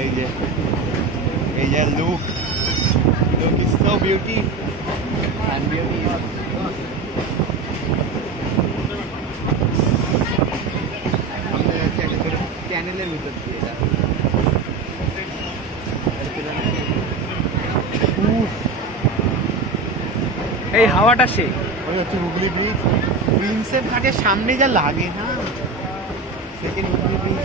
এই যে look is so beauty and beauty চ্যানেলের ভিতর দিয়ে এটা এই হাওয়াটা সে ওই হচ্ছে হুগলি ব্রিজ প্রিন্সেপ ঘাটের সামনে যা লাগে না সেকেন্ড হুগলি ব্রিজ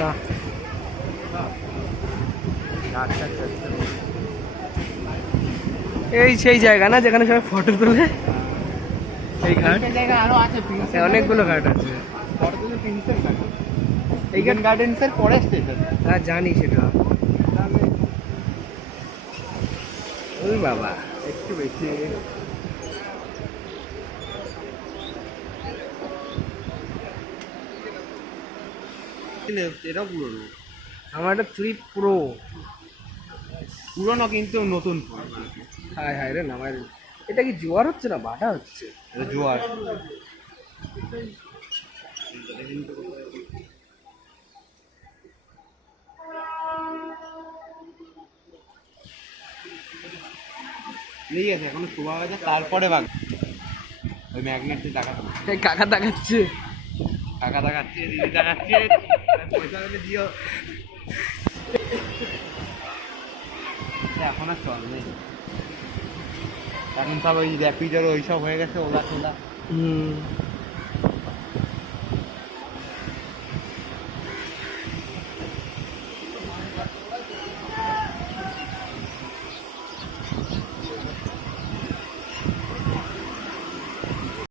না এই সেই জায়গা না যেখানে সবাই ফটো তোলে এই ঘাট জায়গা আরো আছে অনেকগুলো ঘাট আছে ফটো তুলে প্রিন্সেপ ঘাট এইখান গার্ডেন্সের পরে স্টেশন হ্যাঁ জানি সেটা ওই বাবা একটু বেশি এটাও পুরনো আমার একটা 3 প্রো পুরনো কিন্তু নতুন হায় হায় রে নামাই এটা কি জোয়ার হচ্ছে না বাটা হচ্ছে এটা জোয়ার ঠিক আছে এখনো শোভা গেছে তারপরে বাঘ ওই ম্যাগনেট দিয়ে টাকা এই কাকা দেখাচ্ছে টাকা দেখাচ্ছে দিদি দেখাচ্ছে পয়সা হলে দিও এখন আর চল নেই এখন সব ওই র্যাপিডোর ওইসব হয়ে গেছে ওলা টোলা